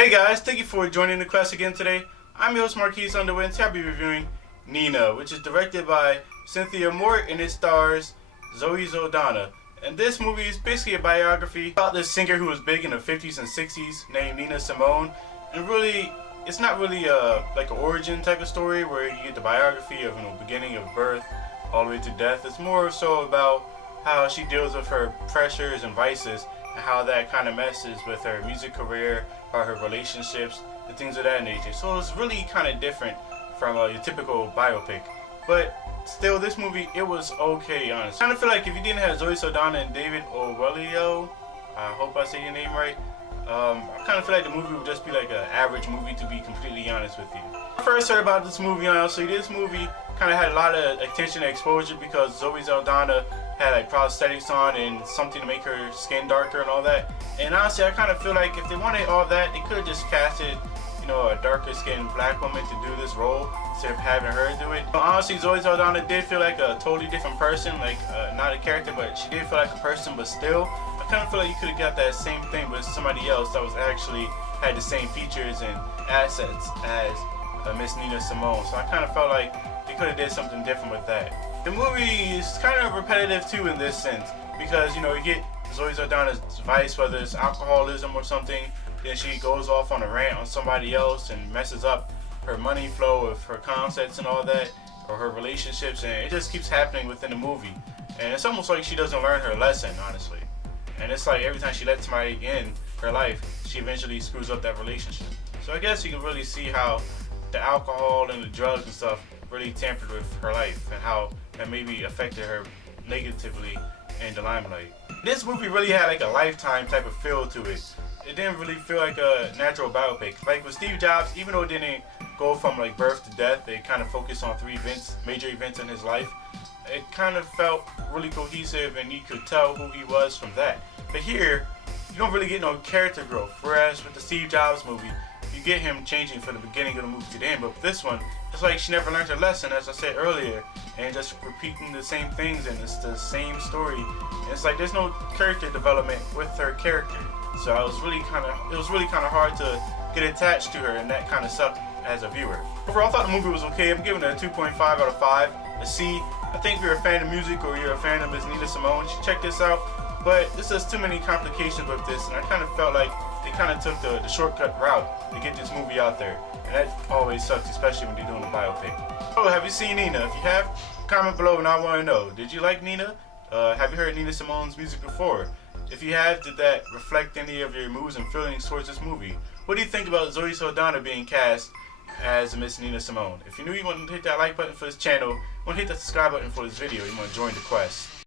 Hey guys, thank you for joining the quest again today. I'm your host Marquise Underwind. I'll be reviewing Nina, which is directed by Cynthia Mort and it stars Zoe Saldana. And this movie is basically a biography about this singer who was big in the 50s and 60s named Nina Simone. And really, it's not really like an origin type of story where you get the biography of beginning of birth all the way to death. It's more so about how she deals with her pressures and vices and how that kind of messes with her music career or her relationships and things of that nature. So it's really kind of different from your typical biopic. But still, this movie, it was okay, honestly. I kind of feel like if you didn't have Zoe Saldana and David Oyelowo, I hope I say your name right, I kind of feel like the movie would just be like an average movie, to be completely honest with you. When I first heard about this movie, honestly, this movie kind of had a lot of attention and exposure because Zoe Saldana had like prosthetics on and something to make her skin darker and all that. And honestly, I kind of feel like if they wanted all that, they could have just casted, a darker skinned black woman to do this role instead of having her do it. But honestly, Zoe Saldana did feel like a totally different person, like not a character, but she did feel like a person. But still, I kind of feel like you could have got that same thing with somebody else that was actually had the same features and assets as Miss Nina Simone. So I kind of felt like they could have did something different with that. The movie is kind of repetitive too in this sense because you get Zoe Saldana's vice, whether it's alcoholism or something, then she goes off on a rant on somebody else and messes up her money flow of her concerts and all that, or her relationships, and it just keeps happening within the movie. And it's almost like she doesn't learn her lesson, honestly. And it's like every time she lets somebody in her life, she eventually screws up that relationship. So I guess you can really see how the alcohol and the drugs and stuff really tampered with her life and how that maybe affected her negatively in the limelight. This movie really had like a Lifetime type of feel to it. It didn't really feel like a natural biopic. Like with Steve Jobs, even though it didn't go from like birth to death, it kind of focused on three major events in his life. It kind of felt really cohesive and you could tell who he was from that. But here, you don't really get no character growth. Whereas with the Steve Jobs movie, you get him changing from the beginning of the movie to the end. But with this one, it's like she never learned her lesson, as I said earlier, and just repeating the same things, and it's the same story. And it's like there's no character development with her character. So it was really kind of hard to get attached to her, and that kind of sucked as a viewer. Overall, I thought the movie was okay. I'm giving it a 2.5 out of 5. A C. I think if you're a fan of music or you're a fan of Miss Nina Simone, you should check this out. But this has too many complications with this, and I kind of felt like they kind of took the shortcut route to get this movie out there. And that always sucks, especially when they're doing a biopic. Oh, have you seen Nina? If you have, comment below and I want to know. Did you like Nina? Have you heard Nina Simone's music before? If you have, did that reflect any of your moods and feelings towards this movie? What do you think about Zoe Saldana being cast as Miss Nina Simone? If you're new, you want to hit that like button for this channel, you want to hit that subscribe button for this video, you want to join the quest.